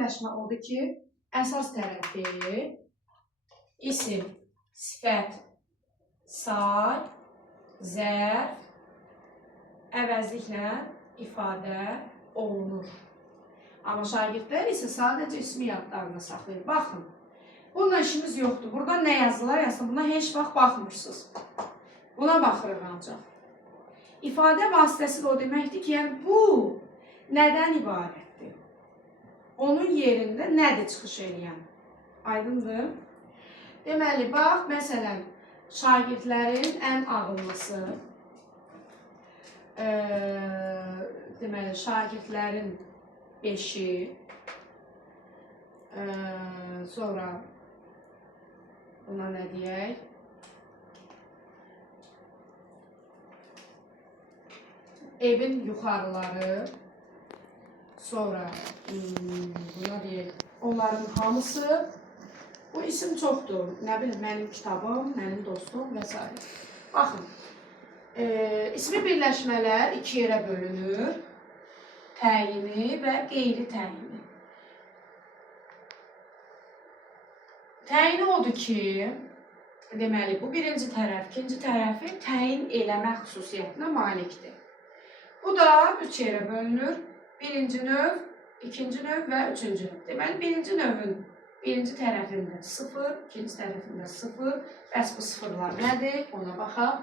birləşmə odur ki, əsas tərəfi isim, sifət, say, zərf, əvəzliklə ifadə olunur. Amma şagirdlər isə sadəcə ismi yadlarına saxlayır. Baxın, bununla işimiz yoxdur. Burada nə yazılar yazsın, buna heç vaxt baxmırsınız. Buna baxırıq ancaq. İfadə vasitəsi o deməkdir ki, yəni bu nədən ibarətdir? Onun yerində nədir çıxış edən? Aydındır? Deməli, bax, məsələn, şagirdlərin ən ağıllısı, deməli, şagirdlərin 5-i, sonra buna nə deyək? Evin yuxarıları, sonra buna deyək, onların hamısı, bu isim çoxdur. Nə bilim, mənim kitabım, mənim dostum və s. Baxın, ismi birləşmələr iki yerə bölünür. Təyini və qeyri təyini. Təyini odur ki, deməli, bu birinci tərəf, ikinci tərəfi təyin eləmək xüsusiyyətinə malikdir. Bu da üç yerə bölünür. Birinci növ, ikinci növ və üçüncü növ. Deməli, birinci növün birinci tərəfində 0, ikinci tərəfində 0. Bəs bu sıfırlar nədir? Ona baxaq.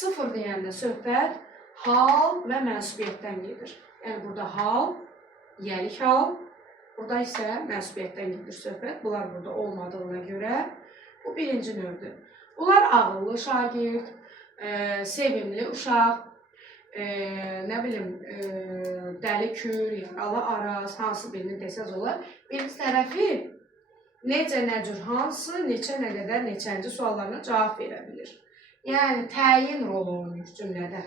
0 deyəndə söhbət hal və mənsubiyyətdən gedir. Yəni, burada hal, yəlik hal, burada isə mənsubiyyətdən gedir söhbət. Bunlar burada olmadığına görə bu birinci növdür. Bunlar ağıllı şagird, sevimli uşaq, nə bilim, dəli kür, yaralı araz, hansı birini desəz olar. Birinci tərəfi necə, nə cür, hansı, neçə, nə qədər, neçənci suallarına cavab verə bilir. Yəni, təyin rolu oynayır cümlədə.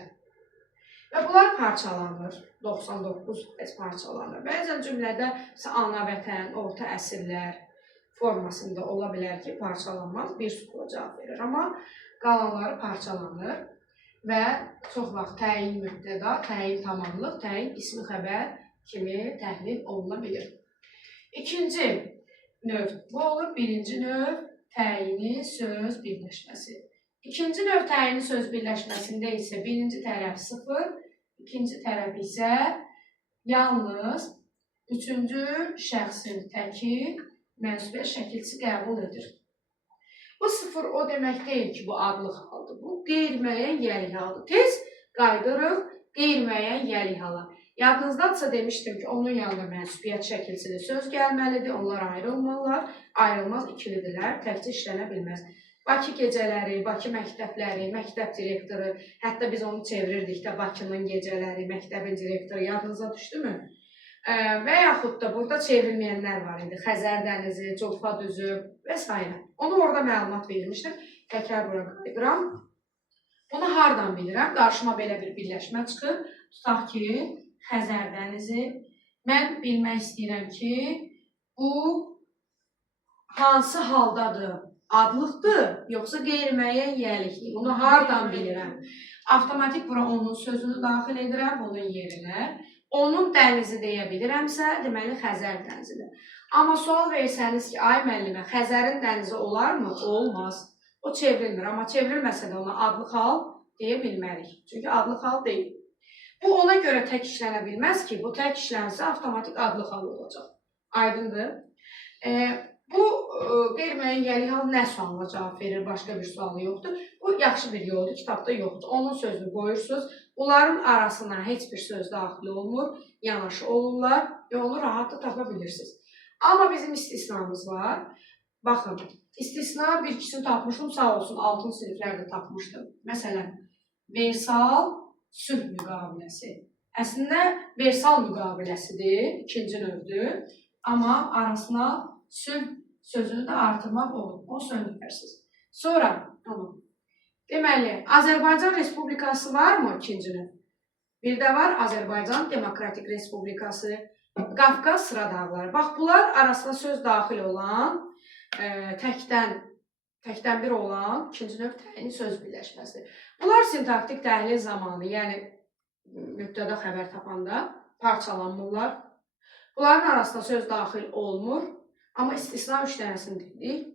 Və bunlar parçalanır, 99 parçalanır. Bəzən cümlədə ana vətən, orta əsrlər formasında ola bilər ki, parçalanmaz, bir suala cavab verir. Amma qalanları parçalanır və çox vaxt təyin mübtəda, təyin tamamlıq, təyin ismi xəbər kimi təhlil oluna bilir. İkinci növ, bu olur birinci növ təyini söz birləşməsi. İkinci növ təyini söz birləşməsində isə birinci tərəf 0, ikinci tərəf isə yalnız üçüncü şəxsin təki mənsubiyyət şəkilçisi qəbul edir. Bu 0 o demək deyil ki, bu adlıq haldır. Bu qeyri-müəyyən yəlik haldır. Tez qaydırıq qeyri-müəyyən yəlik hala. Yadınızdadırsa demişdim ki, onun yanında mənsubiyyət şəkilçili söz gəlməlidir. Onlar ayrılmırlar, ayrılmaz ikilidirlər, təkcə işlənə bilməz. Bakı gecələri, Bakı məktəbləri, məktəb direktoru, hətta biz onu çevirirdik də Bakının gecələri, məktəbin direktoru, yadınıza düşdümü? Və yaxud da burada çevrilməyənlər var idi. Xəzər dənizi, Cofa düzü və s. Onu orada məlumat verilmişdim. Təkrar bura qaydıram. Bunu hardan bilirəm? Qarşıma belə bir birləşmə çıxır. Tutaq ki, Xəzər dənizi. Mən bilmək istəyirəm ki, bu hansı haldadır? Adlıqdır, yoxsa qeyri-müəyyən yəlikdir. Bunu hardan bilirəm? Avtomatik bura onun sözünü daxil edirəm, onun yerinə. Onun dənizi deyə bilirəmsə, deməli Xəzər dənizidir. Amma sual versəniz ki, ay müəllimə, Xəzərin dənizi olarmı? Olmaz. O çevrilmir. Amma çevrilməsə də ona adlıq hal deyə bilmərik. Çünki adlıq hal deyil. Bu ona görə tək işlənə bilməz ki, bu tək işlənsə avtomatik adlıq hal olacaq. Aydındır? Bu qeyri-müəyyən yəlik hal nə sualına cavab verir, başqa bir sualı yoxdur. Bu yaxşı bir yoldur, kitabda yoxdur. Onun sözünü qoyursunuz. Bunların arasına heç bir söz daxil olmur, yanaşı olurlar və onu rahatla tapa bilirsiniz. Amma bizim istisnamız var. Baxın, istisna bir ikisini tapmışdım, sağ olsun, 6-cı siniflərdə tapmışdım. Məsələn, versal sülh müqaviləsi. Əslində, versal müqaviləsidir, ikinci növdür. Amma arasına sülh sözünü də artırmaq olur. O söndürərsiniz. Sonra, deməli, Azərbaycan Respublikası varmı ikinci növ? Bir də var Azərbaycan Demokratik Respublikası, Qafqaz sıra dağları. Bax, bunlar arasına söz daxil olan, təkdən bir olan ikinci növ təyini söz birləşməsidir. Bunlar sintaktik təhlil zamanı, yəni mübtəda xəbər tapanda parçalanmırlar. Bunların arasında söz daxil olmur. Amma istisna 3 dənəsini dedik.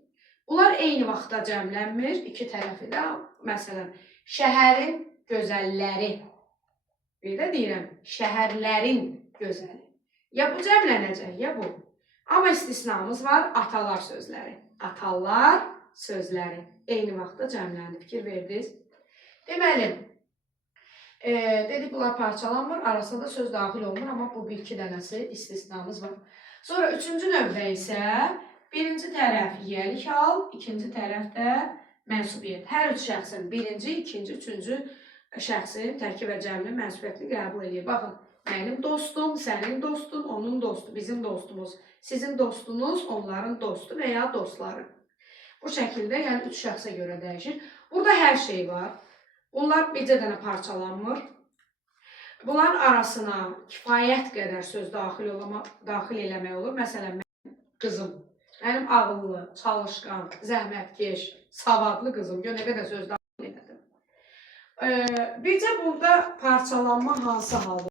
Bunlar eyni vaxtda cəmlənmir. İki tərəfi də, məsələn, şəhərin gözəlləri. Bir də deyirəm, şəhərlərin gözəli. Ya bu cəmlənəcək, ya bu. Amma istisnamız var, atalar sözləri. Atalar sözləri. Eyni vaxtda cəmlənir. Fikir verdiniz. Deməli, dedik bunlar parçalanmır, arasında söz daxil olmur, amma bu bir iki dənəsi istisnamız var. Sonra üçüncü növdə isə birinci tərəf yiyəlik hal, ikinci tərəf də mənsubiyyət. Hər üç şəxsin birinci, ikinci, üçüncü şəxsin tərkib və cəmli mənsubiyyətini qəbul edir. Baxın, mənim dostum, sənin dostun, onun dostu, bizim dostumuz, sizin dostunuz, onların dostu və ya dostları. Bu şəkildə, yəni üç şəxsə görə dəyişir. Burada hər şey var. Bunlar bircə dənə parçalanmır. Bunların arasına kifayət qədər söz daxil eləmək olur. Məsələn, mənim qızım, mənim ağıllı, çalışqan, zəhmətkeş, savadlı qızım. Gör, nə qədər söz daxil elədim. Bircə burada parçalanma hansı halda